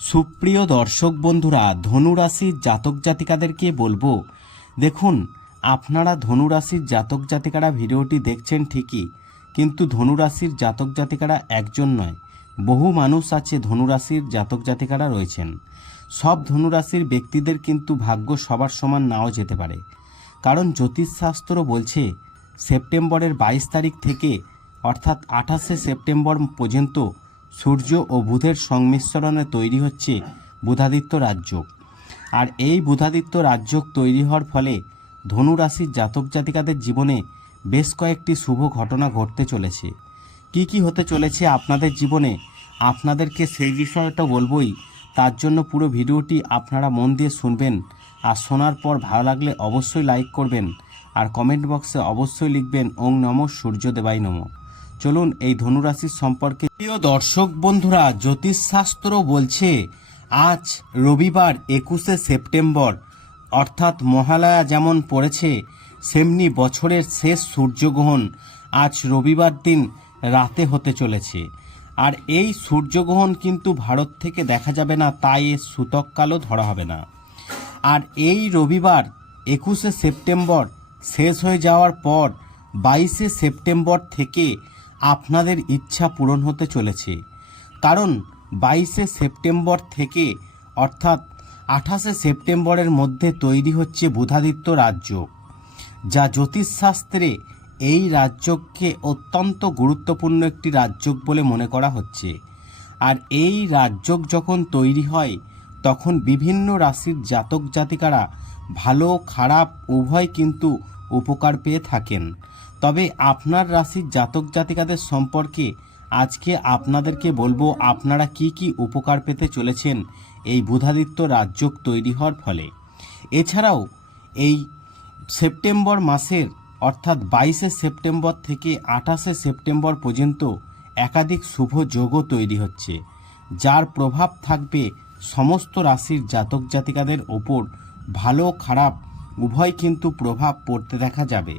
সুপ্রিয় দর্শক বন্ধুরা ধনুরাশির জাতক জাতিকাদেরকে বলব, দেখুন, আপনারা ধনুরাশির জাতক জাতিকারা ভিডিওটি দেখছেন ঠিকই, কিন্তু ধনুরাশির জাতক জাতিকারা একজন নয়, বহু মানুষ আছে ধনুরাশির জাতক জাতিকারা রয়েছেন। সব ধনুরাশির ব্যক্তিদের কিন্তু ভাগ্য সবার সমান নাও যেতে পারে। কারণ জ্যোতিষশাস্ত্র বলছে, সেপ্টেম্বরের বাইশ তারিখ থেকে, অর্থাৎ আঠাশে সেপ্টেম্বর পর্যন্ত সূর্য ও বুধের সংমিশ্রণে তৈরি হচ্ছে বুধাদিত্য রাজ্য। আর এই বুধাদিত্য রাজ্য তৈরি হওয়ার ফলে ধনুরাশির জাতক জাতিকাদের জীবনে বেশ কয়েকটি শুভ ঘটনা ঘটতে চলেছে। কি কি হতে চলেছে আপনাদের জীবনে? আপনাদেরকে সেই বিষয়টা বলবই। তার জন্য পুরো ভিডিওটি আপনারা মন দিয়ে শুনবেন। আর শোনার পর ভালো লাগলে অবশ্যই লাইক করবেন। আর কমেন্ট বক্সে অবশ্যই লিখবেন, ওং নম সূর্যদেবাই নম। চলুন এই ধনুরাশির সম্পর্কে। প্রিয় দর্শক বন্ধুরা, জ্যোতিষশাস্ত্র বলছে, আজ রবিবার একুশে সেপ্টেম্বর, অর্থাৎ মহালয়া যেমন পড়েছে, সেমনি বছরের শেষ সূর্যগ্রহণ আজ রবিবার দিন রাতে হতে চলেছে। আর এই সূর্যগ্রহণ কিন্তু ভারত থেকে দেখা যাবে না, তাই এর সূতককালও ধরা হবে না। আর এই রবিবার একুশে সেপ্টেম্বর শেষ হয়ে যাওয়ার পর বাইশে সেপ্টেম্বর থেকে আপনাদের ইচ্ছা পূরণ হতে চলেছে। কারণ বাইশে সেপ্টেম্বর থেকে, অর্থাৎ আঠাশে সেপ্টেম্বরের মধ্যে তৈরি হচ্ছে বুধাদিত্য রাজ্য, যা জ্যোতিষশাস্ত্রে এই রাজ্যকে অত্যন্ত গুরুত্বপূর্ণ একটি রাজ্য বলে মনে করা হচ্ছে। আর এই রাজ্য যখন তৈরি হয়, তখন বিভিন্ন রাশির জাতক জাতিকারা ভালো, খারাপ, উভয় কিন্তু উপকার পেয়ে থাকেন। তবে আপনার রাশির জাতক জাতিকাদের সম্পর্কে আজকে আপনাদেরকে বলব আপনারা কি কি উপকার পেতে চলেছেন এই বুধাদিত্য রাজ্য তৈরি হওয়ার ফলে। এছাড়াও এই সেপ্টেম্বর মাসের অর্থাৎ বাইশে সেপ্টেম্বর থেকে আঠাশে সেপ্টেম্বর পর্যন্ত একাধিক শুভ যোগও তৈরি হচ্ছে, যার প্রভাব থাকবে সমস্ত রাশির জাতক জাতিকাদের ওপর। ভালো খারাপ, উভয় কিন্তু প্রভাব পড়তে দেখা যাবে।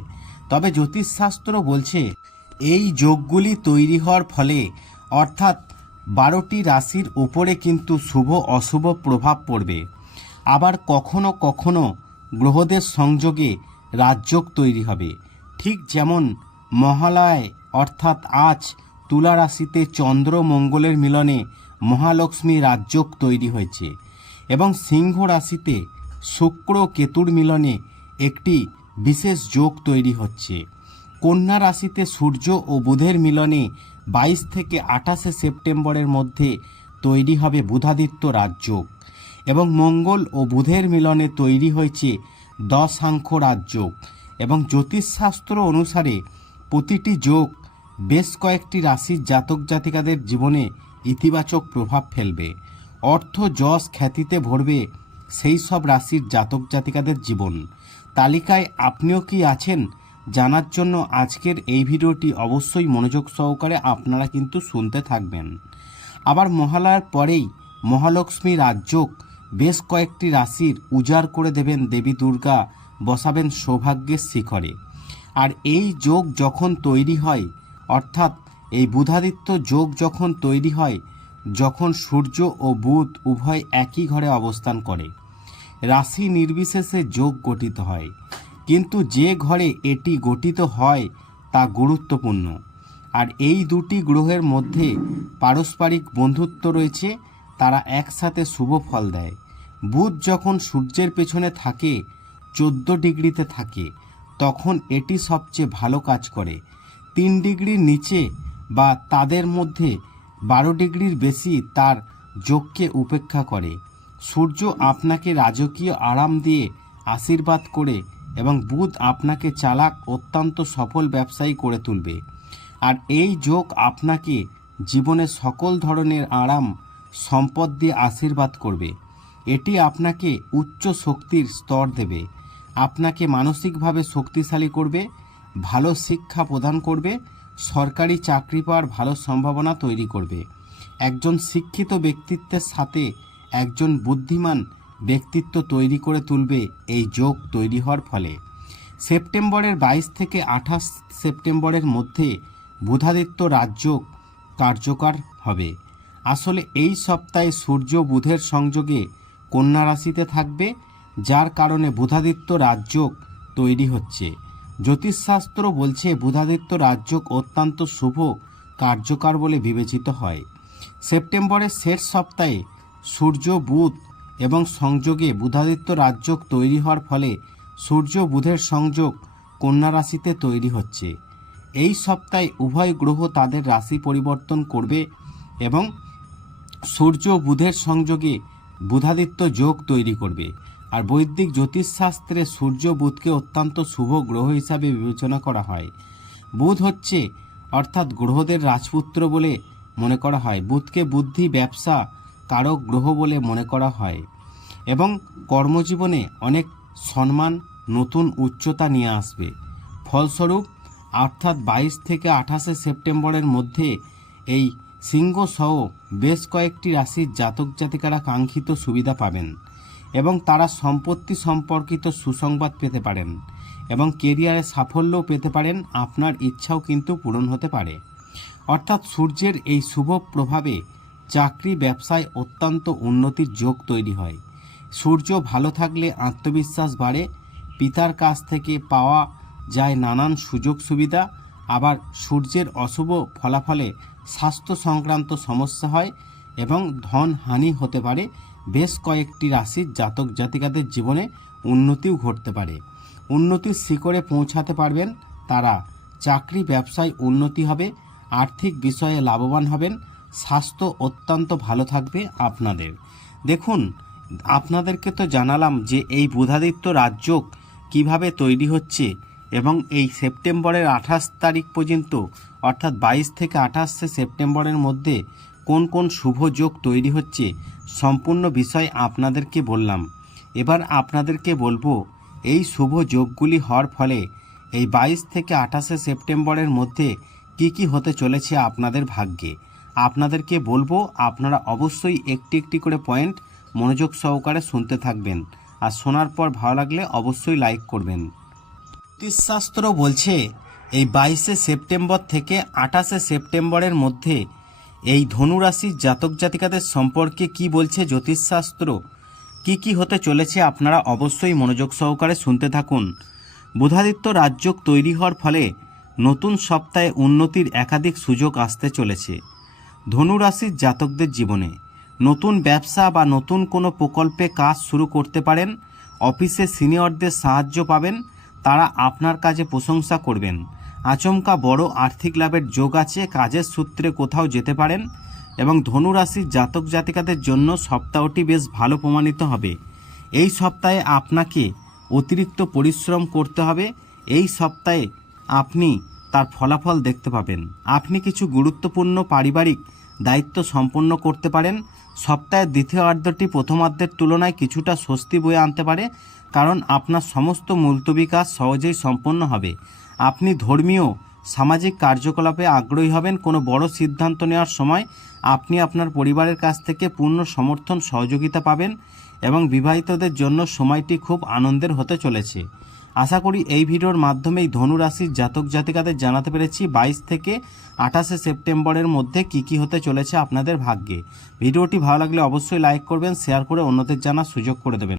তবে জ্যোতিষশাস্ত্র বলছে, এই যোগগুলি তৈরি হওয়ার ফলে, অর্থাৎ বারোটি রাশির উপরে কিন্তু শুভ অশুভ প্রভাব পড়বে। আবার কখনো কখনো গ্রহদের সংযোগে রাজযোগ তৈরি হবে। ঠিক যেমন মহালয়, অর্থাৎ আজ তুলা রাশিতে চন্দ্র মঙ্গলের মিলনে মহালক্ষ্মী রাজযোগ তৈরি হয়েছে। এবং সিংহ রাশিতে শুক্র কেতুর মিলনে একটি বিশেষ যোগ তৈরি হচ্ছে। কন্যা রাশিতে সূর্য ও বুধের মিলনে বাইশ থেকে আঠাশে সেপ্টেম্বরের মধ্যে তৈরি হবে বুধাদিত্য রাজযোগ এবং মঙ্গল ও বুধের মিলনে তৈরি হয়েছে দশাঙ্ক রাজযোগ এবং জ্যোতিষশাস্ত্র অনুসারে প্রতিটি যোগ বেশ কয়েকটি রাশির জাতক জাতিকাদের জীবনে ইতিবাচক প্রভাব ফেলবে। অর্থ যশ খ্যাতিতে ভরবে সেই সব রাশির জাতক জাতিকাদের জীবন। তালিকায় আপনিও কি আছেন জানার জন্য আজকের এই ভিডিওটি অবশ্যই মনোযোগ সহকারে আপনারা কিন্তু শুনতে থাকবেন। আবার মহালয়ার পরেই মহালক্ষ্মী রাজযোগ বেশ কয়েকটি রাশির উজাড় করে দেবেন দেবী দুর্গা, বসাবেন সৌভাগ্যের শিখরে। আর এই যোগ যখন তৈরি হয়, অর্থাৎ এই বুধাদিত্য যোগ যখন তৈরি হয়, যখন সূর্য ও বুধ উভয় একই ঘরে অবস্থান করে। রাশি নির্বিশেষে যোগ গঠিত হয়। কিন্তু যে ঘরে এটি গঠিত হয়, তা গুরুত্বপূর্ণ। আর এই দুটি গ্রহের মধ্যে পারস্পরিক বন্ধুত্ব রয়েছে, তারা একসাথে শুভ ফল দেয়। বুধ যখন সূর্যের পেছনে থাকে, চোদ্দ ডিগ্রিতে থাকে, তখন এটি সবচেয়ে ভালো কাজ করে। তিন ডিগ্রির নিচে বা তাদের মধ্যে বারো ডিগ্রির বেশি তার যোগকে উপেক্ষা করে। সূর্য আপনাকে রাজকীয় আরাম দিয়ে আশীর্বাদ করে এবং বুধ আপনাকে চালাক, অত্যন্ত সফল ব্যবসায়ী করে তুলবে। আর এই যোগ আপনাকে জীবনে সকল ধরনের আরাম, সম্পদ দিয়ে আশীর্বাদ করবে। এটি আপনাকে উচ্চ শক্তির স্তর দেবে। আপনাকে মানসিকভাবে শক্তিশালী করবে, ভালো শিক্ষা প্রদান করবে, সরকারি চাকরি পাওয়ার ভালো সম্ভাবনা তৈরি করবে। একজন শিক্ষিত ব্যক্তিত্বের সাথে একজন বুদ্ধিমান ব্যক্তিত্ব তৈরি করে তুলবে এই যোগ তৈরি হওয়ার ফলে। সেপ্টেম্বরের বাইশ থেকে আঠাশ সেপ্টেম্বরের মধ্যে বুধাদিত্য রাজযোগ কার্যকর হবে। আসলে এই সপ্তাহে সূর্য বুধের সংযোগে কন্যা রাশিতে থাকবে, যার কারণে বুধাদিত্য রাজযোগ তৈরি হচ্ছে। জ্যোতিষশাস্ত্র বলছে বুধাদিত্য রাজযোগ অত্যন্ত শুভ কার্যকর বলে বিবেচিত হয়। সেপ্টেম্বরের শেষ সপ্তাহে সূর্য বুধ এবং সংযোগে বুধাদিত্য রাজযোগ তৈরি হওয়ার ফলে সূর্য বুধের সংযোগ কন্যা রাশিতে তৈরি হচ্ছে। এই সপ্তাহে উভয় গ্রহ তাদের রাশি পরিবর্তন করবে এবং সূর্য বুধের সংযোগে বুধাদিত্য যোগ তৈরি করবে। আর বৈদিক জ্যোতিষশাস্ত্রে সূর্য বুধকে অত্যন্ত শুভ গ্রহ হিসাবে বিবেচনা করা হয়। বুধ হচ্ছে অর্থাৎ গ্রহদের রাজপুত্র বলে মনে করা হয়। বুধকে বুদ্ধি, ব্যবসা কারক গ্রহ বলে মনে করা হয় এবং কর্মজীবনে অনেক সম্মান নতুন উচ্চতা নিয়ে আসবে। ফলস্বরূপ, অর্থাৎ বাইশ থেকে আঠাশে সেপ্টেম্বরের মধ্যে এই সিংহ সহ বেশ কয়েকটি রাশির জাতক জাতিকারা কাঙ্ক্ষিত সুবিধা পাবেন এবং তারা সম্পত্তি সম্পর্কিত সুসংবাদ পেতে পারেন এবং কেরিয়ারে সাফল্যও পেতে পারেন, আপনার ইচ্ছাও কিন্তু পূরণ হতে পারে। অর্থাৎ সূর্যের এই শুভ প্রভাবে চাকরি ব্যবসায় অত্যন্ত উন্নতির যোগ তৈরি হয়। সূর্য ভালো থাকলে আত্মবিশ্বাস বাড়ে, পিতার কাছ থেকে পাওয়া যায় নানান সুযোগ সুবিধা, আবার সূর্যের অশুভ ফলাফলে স্বাস্থ্য সংক্রান্ত সমস্যা হয় এবং ধন হানি হতে পারে। বেশ কয়েকটি রাশির জাতক জাতিকাদের জীবনে উন্নতিও ঘটতে পারে। উন্নতির শিখরে পৌঁছাতে পারবেন তারা। চাকরি ব্যবসায় উন্নতি হবে, আর্থিক বিষয়ে লাভবান হবেন স্বাস্থ্য অত্যন্ত ভালো থাকবে আপনাদের। দেখুন, আপনাদেরকে তো জানালাম যে এই বুধাদিত্য রাজযোগ কীভাবে তৈরি হচ্ছে এবং এই সেপ্টেম্বরের আঠাশ তারিখ পর্যন্ত, অর্থাৎ বাইশ থেকে আঠাশে সেপ্টেম্বরের মধ্যে কোন কোন শুভ যোগ তৈরি হচ্ছে সম্পূর্ণ বিষয় আপনাদেরকে বললাম। এবার আপনাদেরকে বলব, এই শুভ যোগগুলি হওয়ার ফলে এই বাইশ থেকে আঠাশে সেপ্টেম্বরের মধ্যে কি কি হতে চলেছে আপনাদের ভাগ্যে। আপনাদেরকে বলব, আপনারা অবশ্যই একটি একটি করে পয়েন্ট মনোযোগ সহকারে শুনতে থাকবেন। আর শোনার পর ভালো লাগলে অবশ্যই লাইক করবেন। জ্যোতিষশাস্ত্র বলছে, এই বাইশে সেপ্টেম্বর থেকে আঠাশে সেপ্টেম্বরের মধ্যে এই ধনুরাশির জাতক জাতিকাদের সম্পর্কে কি বলছে জ্যোতিষশাস্ত্র? কি কি হতে চলেছে আপনারা অবশ্যই মনোযোগ সহকারে শুনতে থাকুন। বুধাদিত্য রাজযোগ তৈরি হওয়ার ফলে নতুন সপ্তাহে উন্নতির একাধিক সুযোগ আসতে চলেছে। ধনুরাশির জাতকদের জীবনে নতুন ব্যবসা বা নতুন কোনো প্রকল্পে কাজ শুরু করতে পারেন, অফিসে সিনিয়রদের সাহায্য পাবেন, তারা আপনার কাজে প্রশংসা করবেন। আচমকা বড় আর্থিক লাভের যোগ আছে, কাজের সূত্রে কোথাও যেতে পারেন এবং ধনুরাশির জাতক জাতিকাদের জন্য সপ্তাহটি বেশ ভালো প্রমাণিত হবে। এই সপ্তাহে আপনাকে অতিরিক্ত পরিশ্রম করতে হবে। এই সপ্তাহে আপনি তার ফলাফল দেখতে পাবেন। আপনি কিছু গুরুত্বপূর্ণ পারিবারিক দায়িত্ব সম্পন্ন করতে পারেন। সপ্তাহের দ্বিতীয় দ্বিতীয়ার্ধটি প্রথমার্ধের তুলনায় কিছুটা স্বস্তি বয়ে আনতে পারে, কারণ আপনার সমস্ত মুলতবি কাজ সহজেই সম্পন্ন হবে। আপনি ধর্মীয়, সামাজিক কার্যকলাপে আগ্রহী হবেন। কোনো বড় সিদ্ধান্ত নেওয়ার সময় আপনি আপনার পরিবারের কাছ থেকে পূর্ণ সমর্থন, সহযোগিতা পাবেন এবং বিবাহিতদের জন্য সময়টি খুব আনন্দের হতে চলেছে। আশা করি এই ভিডিওর মাধ্যমেই ধনুরাশির জাতক জাতিকাদের জানাতে পেরেছি বাইশ থেকে আঠাশে সেপ্টেম্বরের মধ্যে কি কি হতে চলেছে আপনাদের ভাগ্যে। ভিডিওটি ভালো লাগলে অবশ্যই লাইক করবেন, শেয়ার করে অন্যদের জানার সুযোগ করে দেবেন।